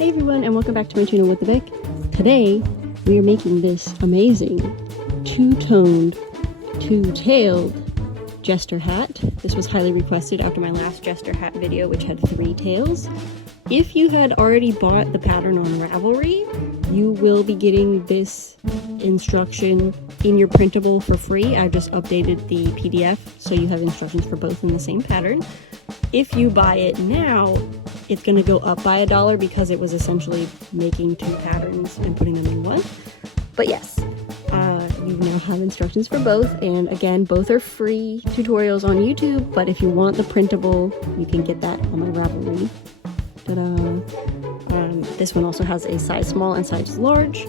Hey everyone, and welcome back to my channel with the Vic. Today we are making this amazing two-toned, two-tailed jester hat. This was highly requested after my last jester hat video, which had 3 tails. If you had already bought the pattern on Ravelry, you will be getting this instruction in your printable for free. I just updated the PDF so you have instructions for both in the same pattern. If you buy it now, it's going to go up by $1 because it was essentially making 2 patterns and putting them in one. But yes, you now have instructions for both, and again, both are free tutorials on YouTube, but if you want the printable, you can get that on my Ravelry. Ta-da! This one also has a size small and size large.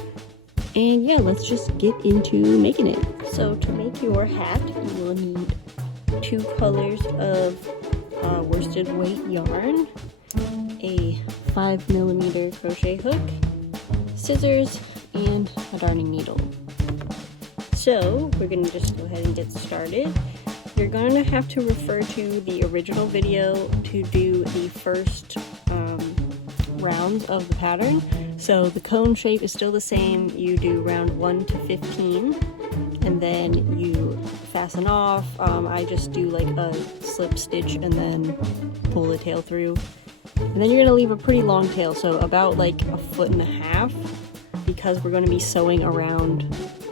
And yeah, let's just get into making it. So to make your hat, you will need 2 colors of worsted weight yarn, a 5mm crochet hook, scissors, and a darning needle. So we're going to just go ahead and get started. You're going to have to refer to the original video to do the first rounds of the pattern. So the cone shape is still the same. You do round 1 to 15, and then you fasten off. I just do like a slip stitch and then pull the tail through. And then you're going to leave a pretty long tail, so about like 1.5 feet, because we're going to be sewing around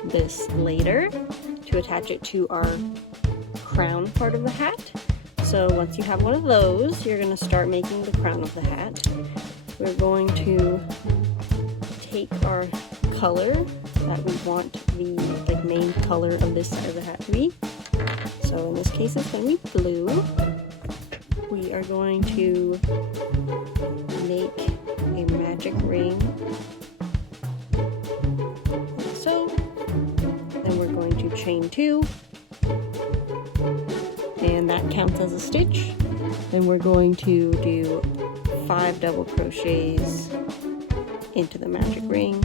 this later to attach it to our crown part of the hat. So once you have one of those, you're going to start making the crown of the hat. We're going to take our color that we want the main color of this side of the hat to be. So in this case it's going to be blue. We are going to make a magic ring like so. Then we're going to chain 2, and that counts as a stitch. Then we're going to do 5 double crochets into the magic ring.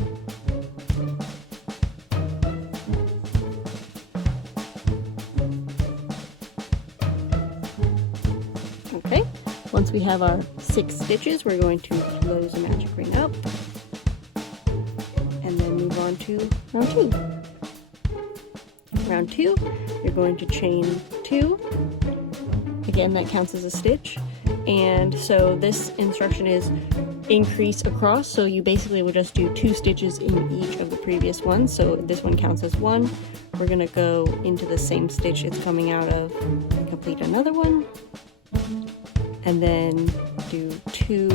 Okay, once we have our 6 stitches, we're going to close the magic ring up and then move on to round 2. Round 2, you're going to chain 2. Again, that counts as a stitch. And so this instruction is increase across, so you basically will just do 2 stitches in each of the previous ones. So this one counts as 1. We're going to go into the same stitch it's coming out of and complete another one, and then do 2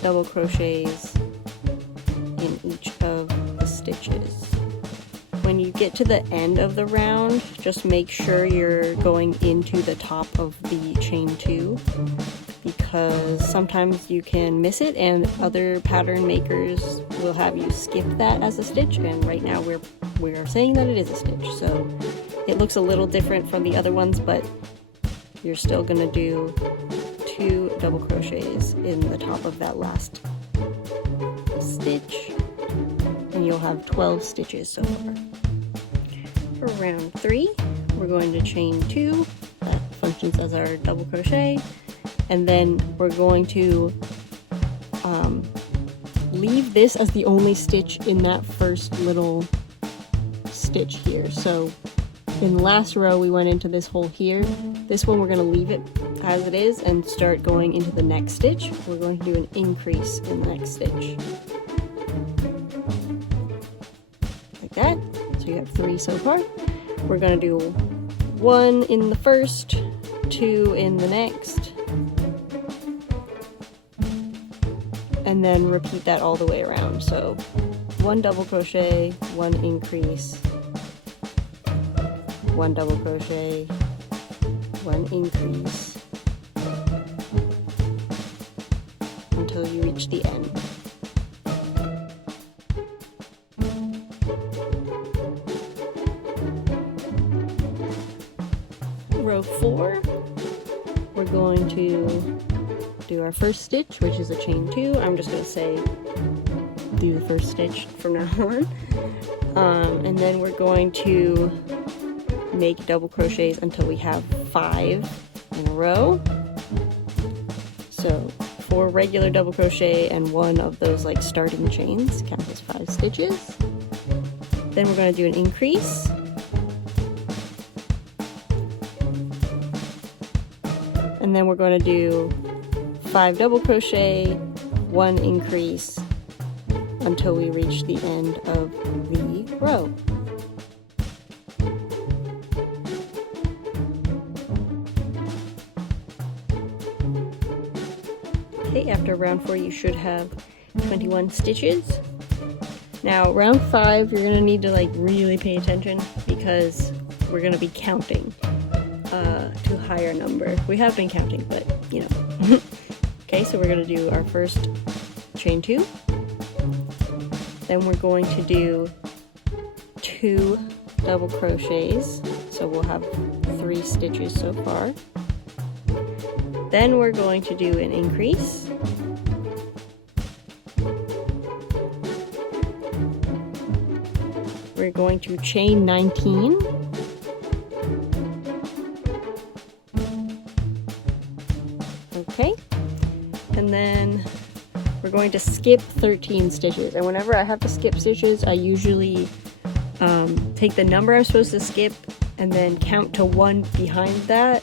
double crochets in each of the stitches. When you get to the end of the round, just make sure you're going into the top of the chain 2, because sometimes you can miss it and other pattern makers will have you skip that as a stitch, and right now we're saying that it is a stitch. So it looks a little different from the other ones, but you're still going to do 2 double crochets in the top of that last stitch, and you'll have 12 stitches so far. For round 3, we're going to chain 2, that functions as our double crochet, and then we're going to leave this as the only stitch in that first little stitch here. So in the last row we went into this hole here. This one we're going to leave it as it is and start going into the next stitch. We're going to do an increase in the next stitch. Like that. So you have 3 so far. We're going to do 1 in the first, 2 in the next, and then repeat that all the way around. So 1 double crochet, 1 increase, 1 double crochet, 1 increase, until you reach the end. Row 4, we're going to do our first stitch, which is a chain 2. I'm just going to say do the first stitch from now on. And then we're going to make double crochets until we have 5 in a row. So 4 regular double crochet and 1 of those like starting chains, count as 5 stitches. Then we're going to do an increase. And then we're going to do 5 double crochet, 1 increase until we reach the end of the row. Okay, after round 4 you should have 21 stitches. Now round 5 you're going to need to like really pay attention because we're going to be counting to a higher number. We have been counting, but you know. Okay, so we're going to do our first chain 2. Then we're going to do 2 double crochets, so we'll have 3 stitches so far. Then we're going to do an increase. We're going to chain 19. Okay, and then we're going to skip 13 stitches. And whenever I have to skip stitches, I usually take the number I'm supposed to skip and then count to 1 behind that.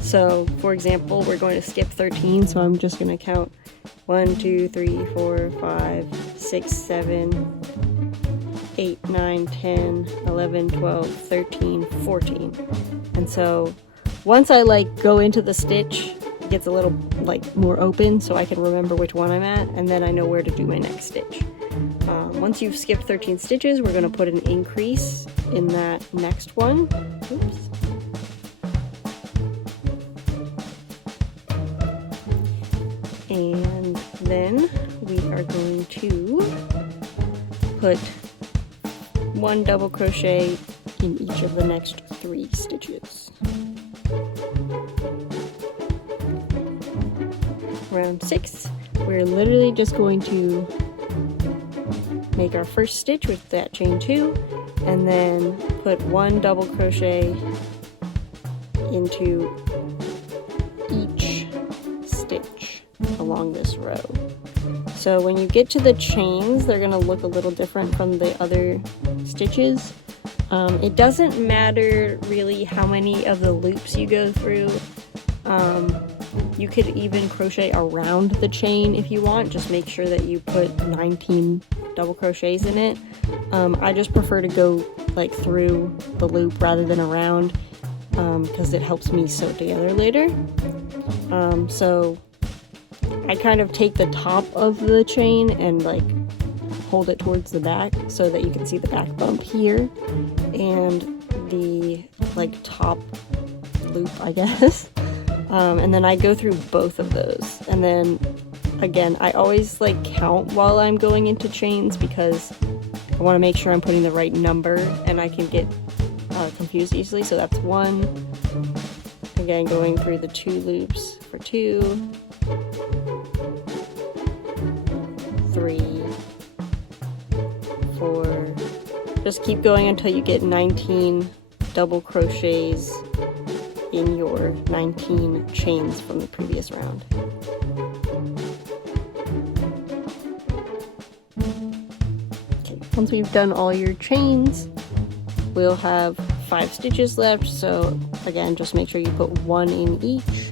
So, for example, we're going to skip 13, so I'm just going to count 1, 2, 3, 4, 5, 6, 7, 8, 9, 10, 11, 12, 13, 14. And so, once I like go into the stitch, it gets a little like more open so I can remember which one I'm at, and then I know where to do my next stitch. Once you've skipped 13 stitches, we're going to put an increase in that next one. Oops. And then we are going to put 1 double crochet in each of the next 3 stitches. Round 6, we're literally just going to make our first stitch with that chain 2 and then put 1 double crochet into each stitch along this row. So when you get to the chains, they're going to look a little different from the other stitches. It doesn't matter really how many of the loops you go through. You could even crochet around the chain if you want. Just make sure that you put 19 double crochets in it. I just prefer to go like through the loop rather than around because it helps me sew it together later. So I kind of take the top of the chain and like hold it towards the back so that you can see the back bump here and the like top loop, I guess. And then I go through both of those, and then again I always like count while I'm going into chains because I want to make sure I'm putting the right number and I can get confused easily. So that's 1, again going through the 2 loops for 2, 3, 4, just keep going until you get 19 double crochets in your 19 chains from the previous round. Okay, once we've done all your chains, we'll have 5 stitches left, so again just make sure you put 1 in each,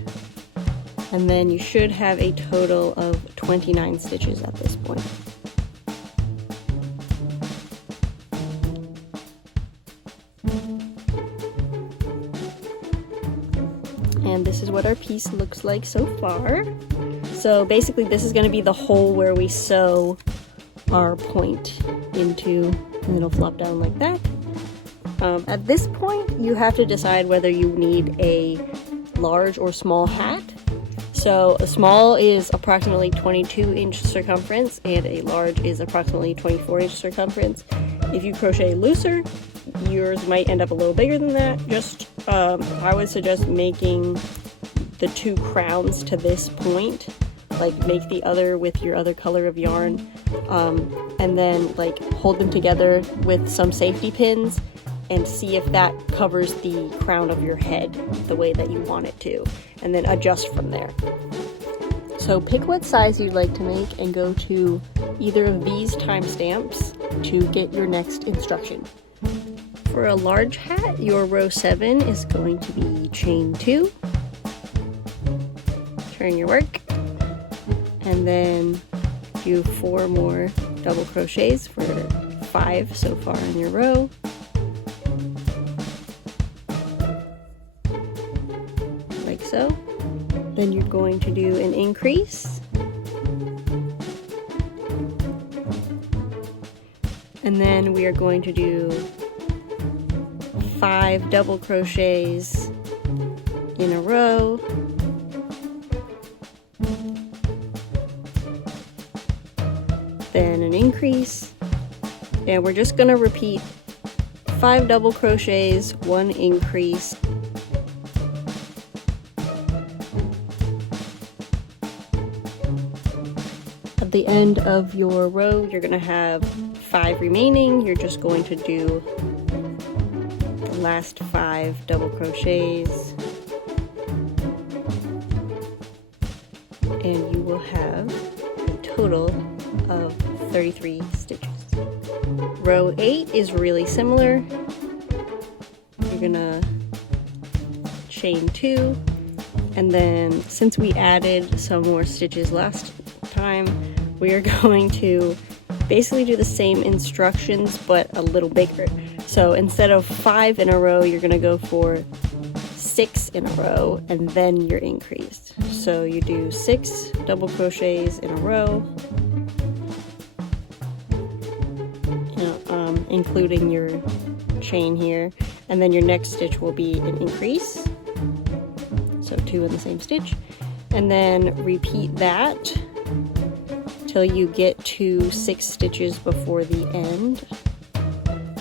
and then you should have a total of 29 stitches at this point. And this is what our piece looks like so far. So basically this is going to be the hole where we sew our point into, and it'll flop down like that. At this point you have to decide whether you need a large or small hat. So a small is approximately 22-inch circumference and a large is approximately 24-inch circumference. If you crochet looser, yours might end up a little bigger than that. Just I would suggest making the 2 crowns to this point, like make the other with your other color of yarn, and then like hold them together with some safety pins and see if that covers the crown of your head the way that you want it to, and then adjust from there. So pick what size you'd like to make and go to either of these timestamps to get your next instruction. For a large hat, your row 7 is going to be chain 2, turn your work, and then do 4 more double crochets for 5 so far in your row. Like so. Then you're going to do an increase, and then we are going to do 5 double crochets in a row, then an increase, and we're just going to repeat 5 double crochets, 1 increase. At the end of your row, you're going to have 5 remaining. You're just going to do the last 5 double crochets, and you will have a total of 33 stitches. Row 8 is really similar. You're going to chain 2, and then since we added some more stitches last time, we are going to basically do the same instructions but a little bigger. So instead of 5 in a row, you're going to go for 6 in a row, and then you're increased. So you do 6 double crochets in a row, including your chain here, and then your next stitch will be an increase, so 2 in the same stitch, and then repeat that till you get to 6 stitches before the end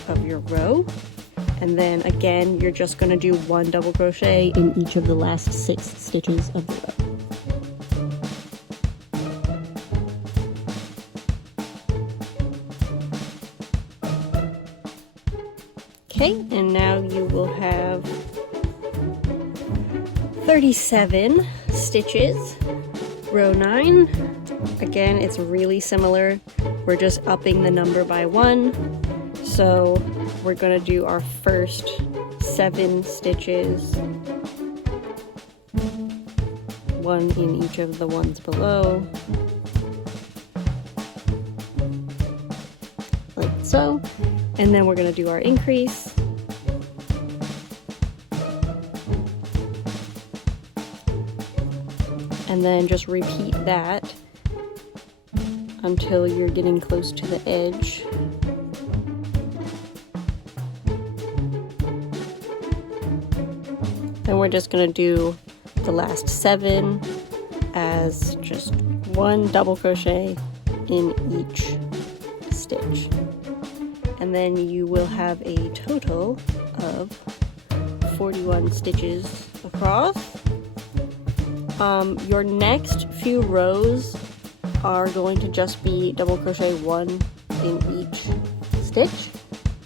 of your row, and then again you're just going to do 1 double crochet in each of the last 6 stitches of the row. Okay, and now you will have 37 stitches. Row 9, again, it's really similar. We're just upping the number by 1. So we're going to do our first 7 stitches, 1 in each of the ones below, like so. And then we're going to do our increase. And then just repeat that until you're getting close to the edge. Then we're just going to do the last 7 as just 1 double crochet in each stitch. And then you will have a total of 41 stitches across. Your next few rows are going to just be double crochet 1 in each stitch.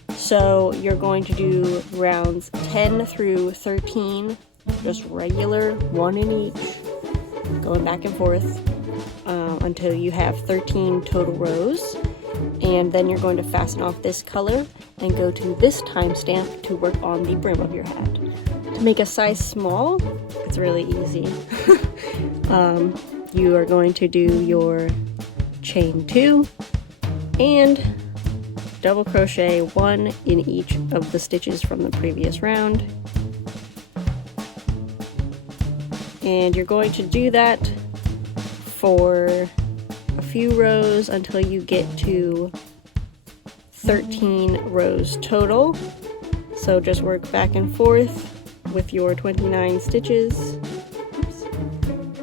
So you're going to do rounds 10 through 13, just regular, 1 in each, going back and forth until you have 13 total rows. And then you're going to fasten off this color and go to this timestamp to work on the brim of your hat. To make a size small, it's really easy. You are going to do your chain 2 and double crochet 1 in each of the stitches from the previous round. And you're going to do that for a few rows until you get to 13 rows total. So just work back and forth with your 29 stitches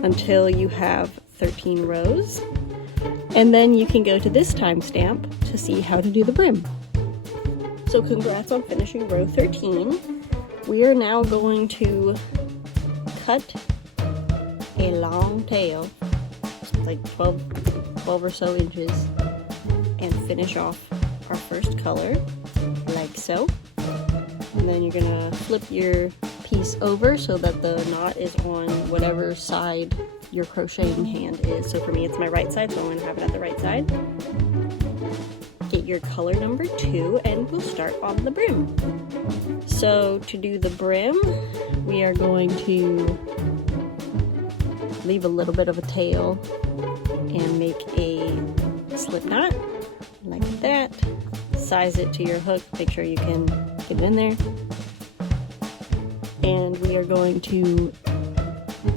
until you have 13 rows. And then you can go to this timestamp to see how to do the brim. So congrats on finishing row 13. We are now going to cut a long tail, like 12 or so inches, and finish off our first color like so. And then you're gonna flip your piece over so that the knot is on whatever side your crocheting hand is. So for me, it's my right side, so I'm going to have it at the right side. Get your color number 2, and we'll start on the brim. So to do the brim, we are going to leave a little bit of a tail and make a slip knot like that. Size it to your hook, make sure you can get it in there. And we are going to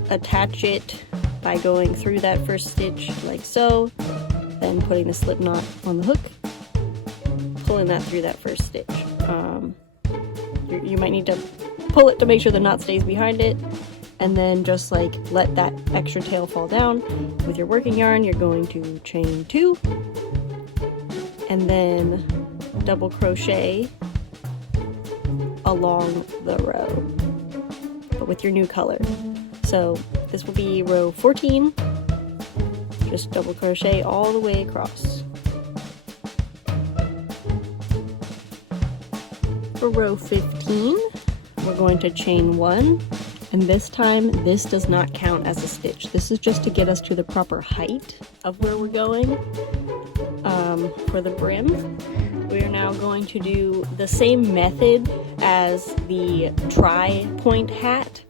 attach it by going through that first stitch like so, then putting the slip knot on the hook, pulling that through that first stitch. You might need to pull it to make sure the knot stays behind it, and then just like let that extra tail fall down. With your working yarn, you're going to chain 2 and then double crochet along the row, but with your new color. So this will be row 14. Just double crochet all the way across. For row 15, we're going to chain 1, and this time this does not count as a stitch. This is just to get us to the proper height of where we're going. For the brim, we are now going to do the same method as the tri-point hat,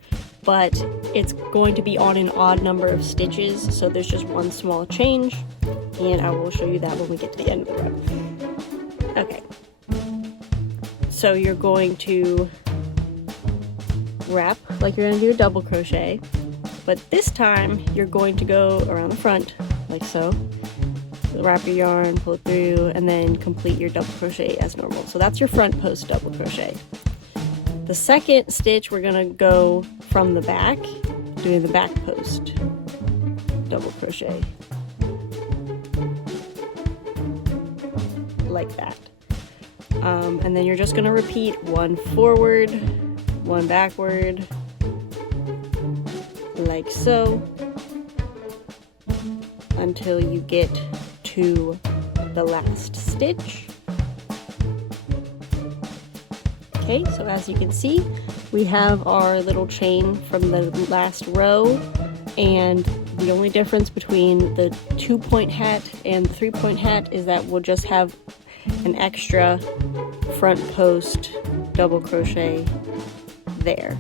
but it's going to be on an odd number of stitches, so there's just one small change, and I will show you that when we get to the end of the row. Okay, so you're going to wrap like you're going to do a double crochet, but this time you're going to go around the front like so. Wrap your yarn, pull it through, and then complete your double crochet as normal. So that's your front post double crochet. The second stitch, we're going to go from the back, doing the back post double crochet like that. And then you're just going to repeat one forward, one backward, like so, until you get to the last stitch. Okay, so as you can see, we have our little chain from the last row, and the only difference between the 2-point hat and the 3-point hat is that we'll just have an extra front post double crochet there.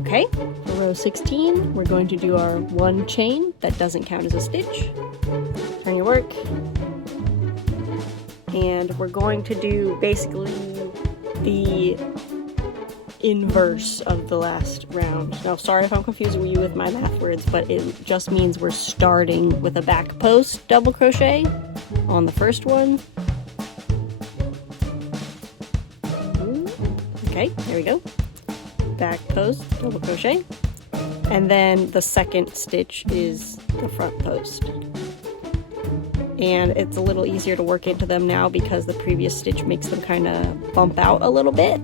Okay, for row 16, we're going to do our 1 chain that doesn't count as a stitch. Turn your work, and we're going to do basically the inverse of the last round. Now, sorry if I'm confusing you with my math words, but it just means we're starting with a back post double crochet on the first one. Okay, there we go. Back post double crochet, and then the second stitch is the front post. And it's a little easier to work into them now because the previous stitch makes them kind of bump out a little bit.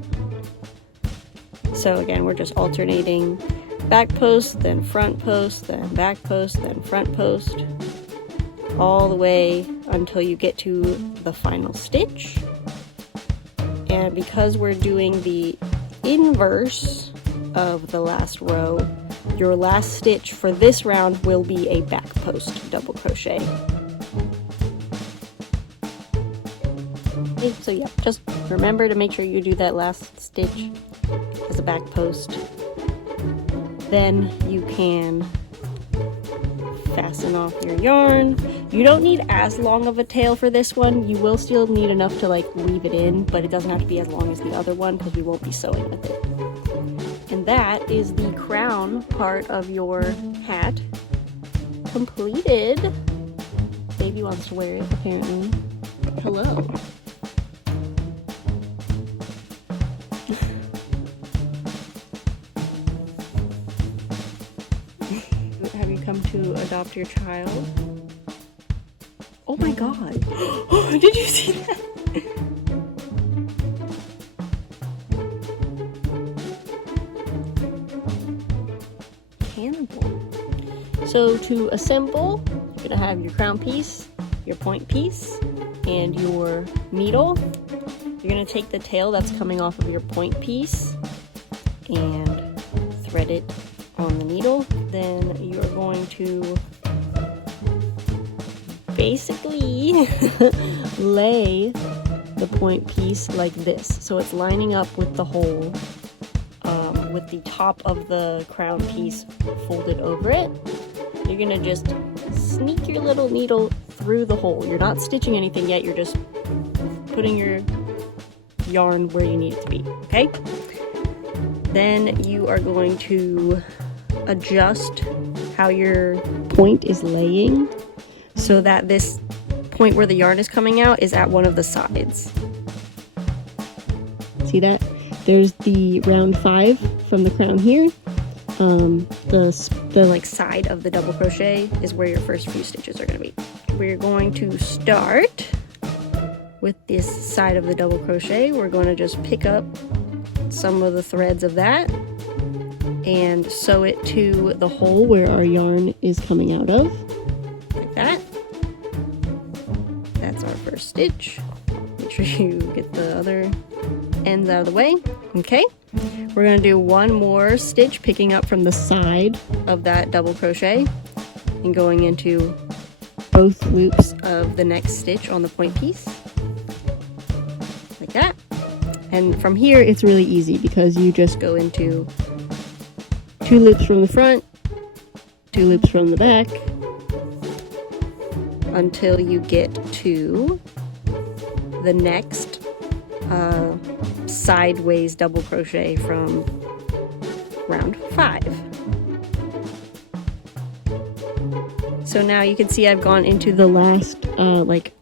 So again, we're just alternating back post, then front post, then back post, then front post, all the way until you get to the final stitch. And because we're doing the inverse of the last row, your last stitch for this round will be a back post double crochet. Okay, so yeah, just remember to make sure you do that last stitch as a back post. Then you can fasten off your yarn. You don't need as long of a tail for this one. You will still need enough to like weave it in, but it doesn't have to be as long as the other one because we won't be sewing with it. And that is the crown part of your hat completed. Baby wants to wear it, apparently. Hello. Have you come to adopt your child? Oh my god. Did you see that? Cannibal. So to assemble, you're gonna have your crown piece, your point piece, and your needle. You're gonna take the tail that's coming off of your point piece and thread it on the needle, then you're going to basically lay the point piece like this, so it's lining up with the hole, with the top of the crown piece folded over it. You're gonna just sneak your little needle through the hole. You're not stitching anything yet, you're just putting your yarn where you need it to be, okay? Then you are going to adjust how your point is laying so that this point where the yarn is coming out is at one of the sides. See that? There's the round 5 from the crown here. The like side of the double crochet is where your first few stitches are going to be. We're going to start with this side of the double crochet. We're going to just pick up some of the threads of that and sew it to the hole where our yarn is coming out of, like that. That's our first stitch. Make sure you get the other ends out of the way. Okay, we're going to do one more stitch picking up from the side of that double crochet and going into both loops of the next stitch on the point piece, like that. And from here it's really easy because you just go into 2 loops from the front, 2 loops from the back, until you get to the next sideways double crochet from round 5. So now you can see I've gone into the last like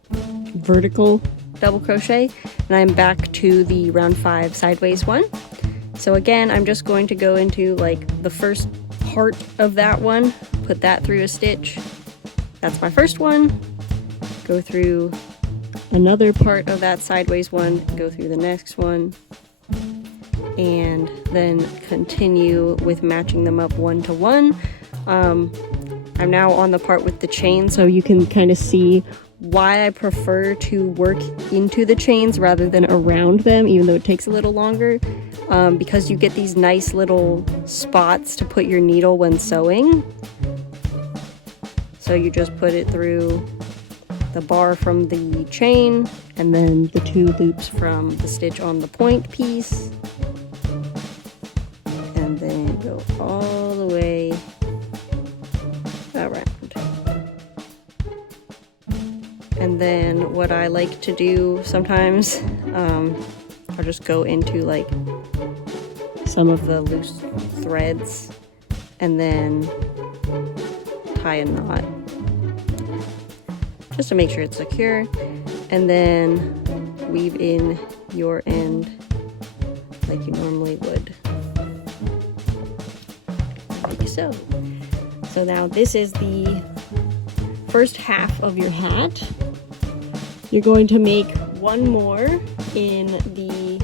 vertical double crochet, and I'm back to the round 5 sideways one. So again, I'm just going to go into like the first part of that one, put that through a stitch. That's my first one. Go through another part of that sideways one, go through the next one, and then continue with matching them up one to one. I'm now on the part with the chain, so you can kind of see why I prefer to work into the chains rather than around them, even though it takes a little longer, because you get these nice little spots to put your needle when sewing. So you just put it through the bar from the chain and then the 2 loops from the stitch on the point piece, and then go all the way around. And then what I like to do sometimes, I'll just go into like some of the loose threads and then tie a knot just to make sure it's secure, and then weave in your end like you normally would, like so. So now this is the first half of your hat. You're going to make one more in the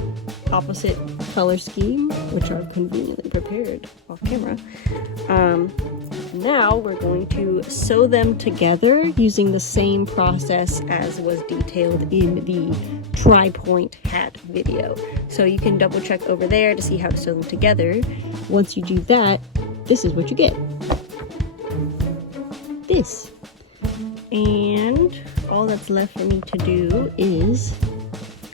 opposite color scheme, which I've conveniently prepared off camera. Now we're going to sew them together using the same process as was detailed in the tri-point hat video. So you can double check over there to see how to sew them together. Once you do that, this is what you get. This. And all that's left for me to do is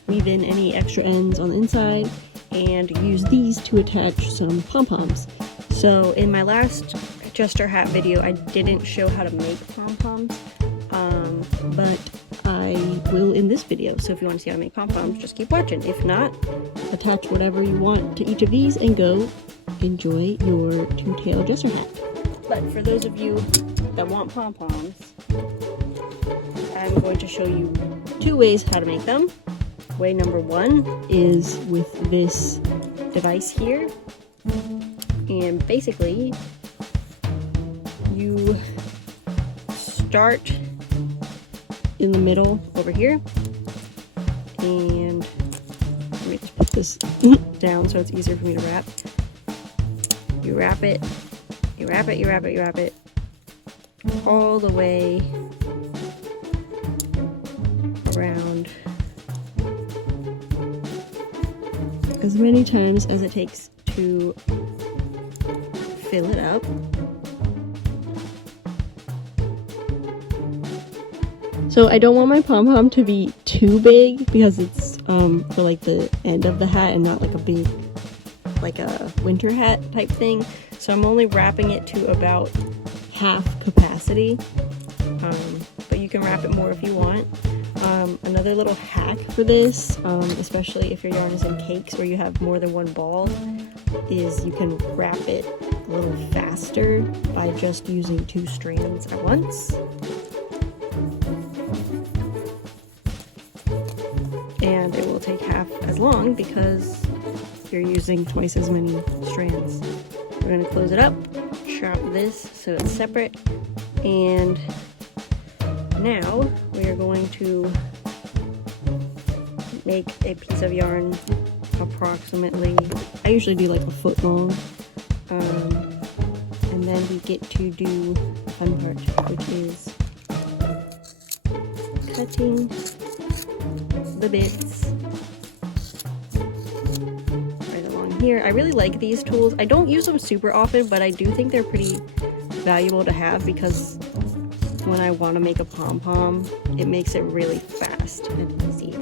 weave in any extra ends on the inside and use these to attach some pom-poms. So in my last jester hat video, I didn't show how to make pom-poms, but I will in this video. So if you want to see how to make pom-poms, just keep watching. If not, attach whatever you want to each of these and go enjoy your 2-tailed jester hat. But for those of you that want pom-poms, I'm going to show you 2 ways how to make them. Way number 1 is with this device here, and basically you start in the middle over here, and let me just put this down so it's easier for me to wrap. You wrap it, you wrap it, you wrap it, you wrap it all the way around as many times as it takes to fill it up. So I don't want my pom-pom to be too big because it's for like the end of the hat and not like a big, like a winter hat type thing. So I'm only wrapping it to about half capacity, but you can wrap it more if you want. Another little hack for this, especially if your yarn is in cakes where you have more than one ball, is you can wrap it a little faster by just using 2 strands at once. And it will take half as long because you're using twice as many strands. We're going to close it up, chop this so it's separate, and now we are going to make a piece of yarn approximately, I usually do like a foot long, and then we get to do the fun part, which is cutting the bits right along here. I really like these tools. I don't use them super often, but I do think they're pretty valuable to have because when I want to make a pom-pom, it makes it really fast and easy.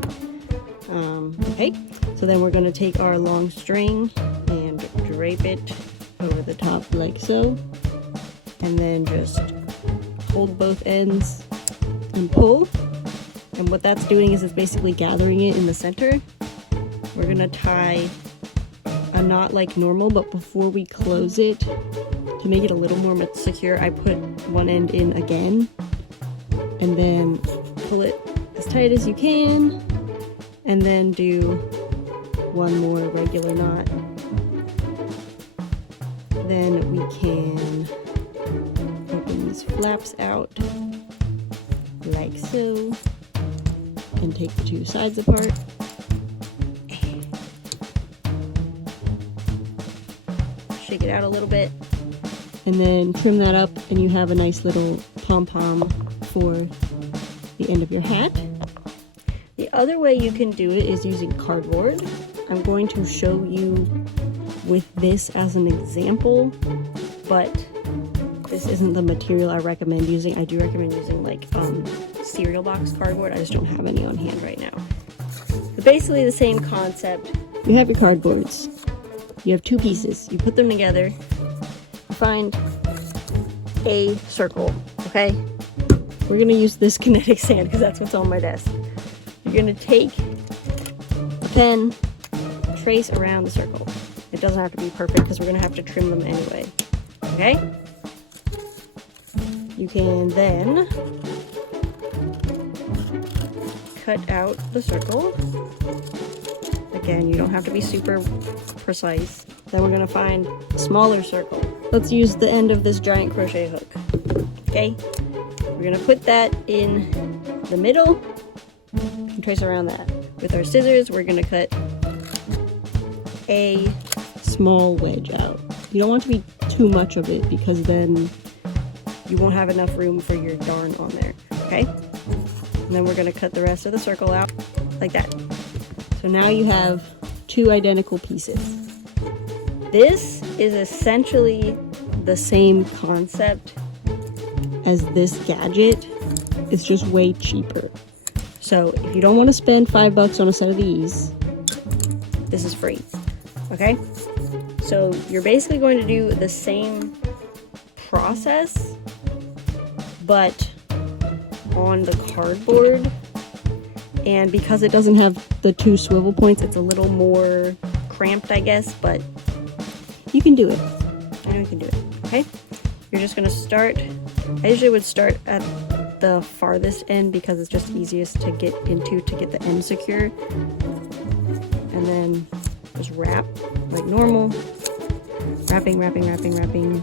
Okay, so then we're going to take our long string and drape it over the top like so, and then just hold both ends and pull. And what that's doing is it's basically gathering it in the center. We're going to tie a knot like normal, but before we close it, to make it a little more secure, I put one end in again, and then pull it as tight as you can, and then do one more regular knot. Then we can open these flaps out like so, and take the 2 sides apart. Shake it out a little bit, and then trim that up, and you have a nice little pom-pom for the end of your hat. The other way you can do it is using cardboard. I'm going to show you with this as an example, but this isn't the material I recommend using. I do recommend using like cereal box cardboard. I just don't have any on hand right now. But basically the same concept. You have your cardboards. You have 2 pieces. You put them together. You find a circle, okay? We're gonna use this kinetic sand because that's what's on my desk. You're gonna take a pen, trace around the circle. It doesn't have to be perfect because we're gonna have to trim them anyway, okay? You can then cut out the circle. Again, you don't have to be super precise. Then we're gonna find a smaller circle. Let's use the end of this giant crochet hook, okay? We're gonna put that in the middle and trace around that. With our scissors, we're gonna cut a small wedge out. You don't want to be too much of it because then you won't have enough room for your yarn on there, okay? And then we're gonna cut the rest of the circle out like that. So now you have 2 identical pieces. This is essentially the same concept as this gadget. It's just way cheaper. So if you don't want to spend $5 on a set of these, this is free, okay? So you're basically going to do the same process, but on the cardboard. And because it doesn't have the 2 swivel points, it's a little more cramped, I guess, but you can do it. I know you can do it, okay? You're just gonna start, I usually would start at the farthest end because it's just easiest to get into to get the end secure. And then just wrap like normal. Wrapping, wrapping, wrapping, wrapping.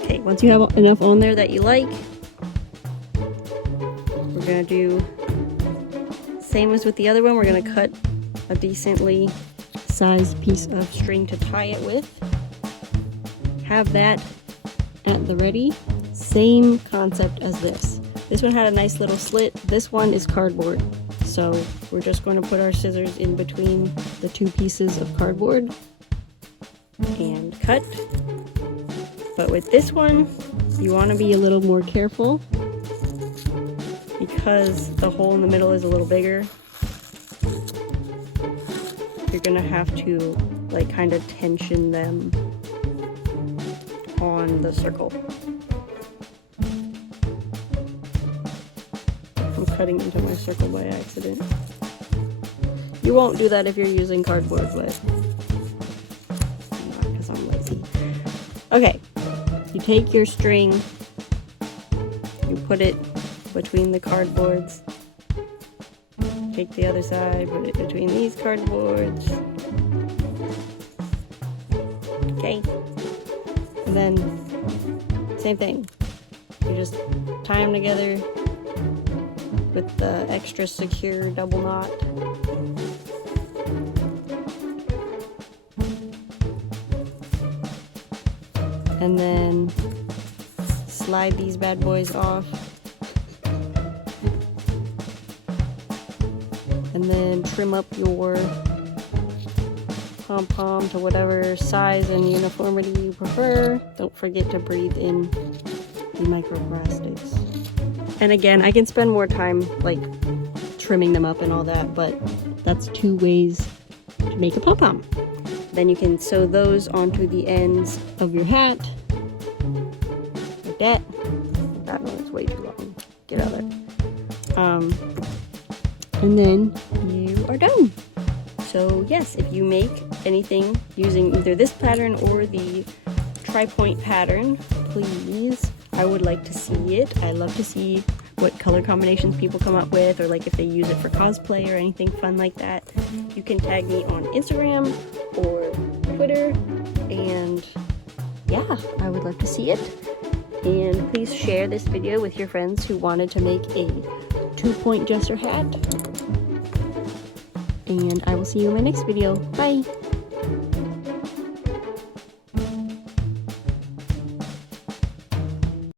Okay, once you have enough on there that you like, we're gonna do same as with the other one. We're gonna cut a decently sized piece of string to tie it with. Have that at the ready. Same concept as this. This one had a nice little slit. This one is cardboard. So we're just going to put our scissors in between the 2 pieces of cardboard cut. But with this one, you want to be a little more careful because the hole in the middle is a little bigger. You're gonna have to like kind of tension them on the circle. I'm cutting into my circle by accident. You won't do that if you're using cardboard, but not because I'm lazy. Okay, you take your string, you put it between the cardboards, take the other side, put it between these cardboards. Okay, and then same thing. You just tie them together with the extra secure double knot. And then slide these bad boys off. And then trim up your pom-pom to whatever size and uniformity you prefer. Don't forget to breathe in the microplastics. And again, I can spend more time like trimming them up and all that, but that's 2 ways to make a pom-pom. Then you can sew those onto the ends of your hat, like that. That one is way too long. Get out of there. And then you are done. So yes, if you make anything using either this pattern or the tri-point pattern, please, I would like to see it. I love to see what color combinations people come up with, or like if they use it for cosplay or anything fun like that. You can tag me on Instagram or Twitter, and yeah, I would love to see it. And please share this video with your friends who wanted to make a 2-point jester hat. And I will see you in my next video. Bye!